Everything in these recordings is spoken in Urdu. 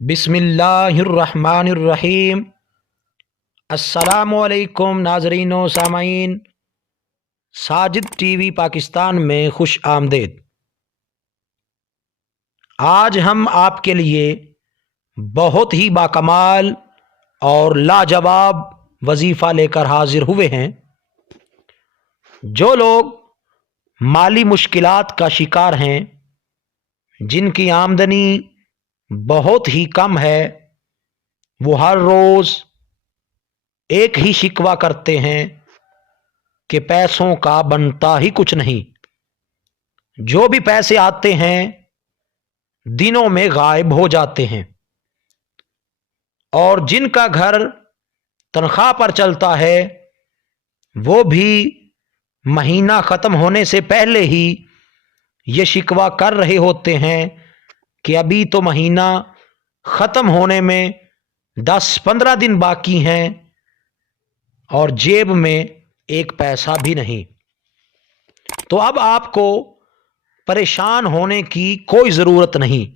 بسم اللہ الرحمن الرحیم۔ السلام علیکم ناظرین و سامعین، ساجد ٹی وی پاکستان میں خوش آمدید۔ آج ہم آپ کے لیے بہت ہی باکمال اور لاجواب وظیفہ لے کر حاضر ہوئے ہیں۔ جو لوگ مالی مشکلات کا شکار ہیں، جن کی آمدنی بہت ہی کم ہے، وہ ہر روز ایک ہی شکوہ کرتے ہیں کہ پیسوں کا بنتا ہی کچھ نہیں۔ جو بھی پیسے آتے ہیں دنوں میں غائب ہو جاتے ہیں، اور جن کا گھر تنخواہ پر چلتا ہے وہ بھی مہینہ ختم ہونے سے پہلے ہی یہ شکوہ کر رہے ہوتے ہیں کہ ابھی تو مہینہ ختم ہونے میں 10-15 دن باقی ہیں اور جیب میں ایک پیسہ بھی نہیں۔ تو اب آپ کو پریشان ہونے کی کوئی ضرورت نہیں۔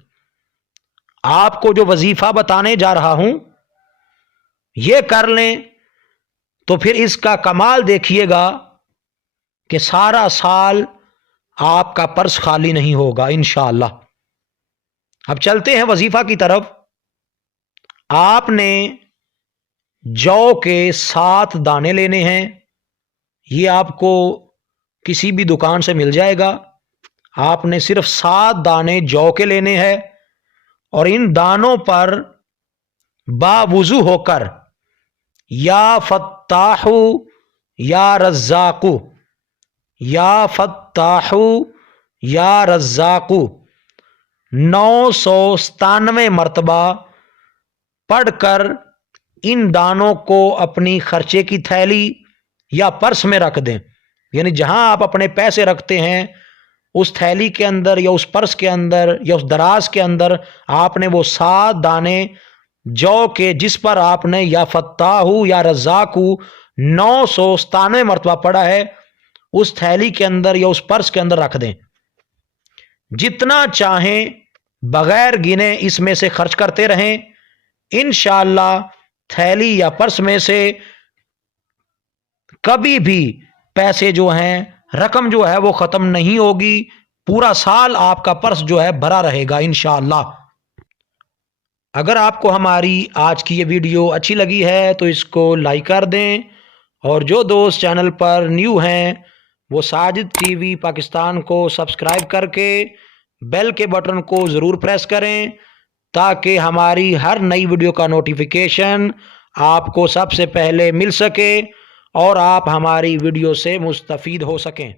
آپ کو جو وظیفہ بتانے جا رہا ہوں یہ کر لیں تو پھر اس کا کمال دیکھیے گا کہ سارا سال آپ کا پرس خالی نہیں ہوگا انشاءاللہ۔ اب چلتے ہیں وظیفہ کی طرف۔ آپ نے جو کے 7 دانے لینے ہیں، یہ آپ کو کسی بھی دکان سے مل جائے گا۔ آپ نے صرف 7 دانے جو کے لینے ہیں، اور ان دانوں پر باوضو ہو کر یا فتاح یا رزاق، یا فتاح یا رزاق 997 مرتبہ پڑھ کر ان دانوں کو اپنی خرچے کی تھیلی یا پرس میں رکھ دیں۔ یعنی جہاں آپ اپنے پیسے رکھتے ہیں اس تھیلی کے اندر یا اس پرس کے اندر یا اس دراز کے اندر آپ نے وہ 7 دانے جو کہ جس پر آپ نے یا فتاح یا رزاق 997 مرتبہ پڑھا ہے اس تھیلی کے اندر یا اس پرس کے اندر رکھ دیں۔ جتنا چاہیں بغیر گنے اس میں سے خرچ کرتے رہیں، انشاءاللہ تھیلی یا پرس میں سے کبھی بھی پیسے جو ہیں، رقم جو ہے وہ ختم نہیں ہوگی۔ پورا سال آپ کا پرس جو ہے بھرا رہے گا انشاءاللہ۔ اگر آپ کو ہماری آج کی یہ ویڈیو اچھی لگی ہے تو اس کو لائک کر دیں، اور جو دوست چینل پر نیو ہیں وہ ساجد ٹی وی پاکستان کو سبسکرائب کر کے بیل کے بٹن کو ضرور پریس کریں تاکہ ہماری ہر نئی ویڈیو کا نوٹیفیکیشن آپ کو سب سے پہلے مل سکے اور آپ ہماری ویڈیو سے مستفید ہو سکیں۔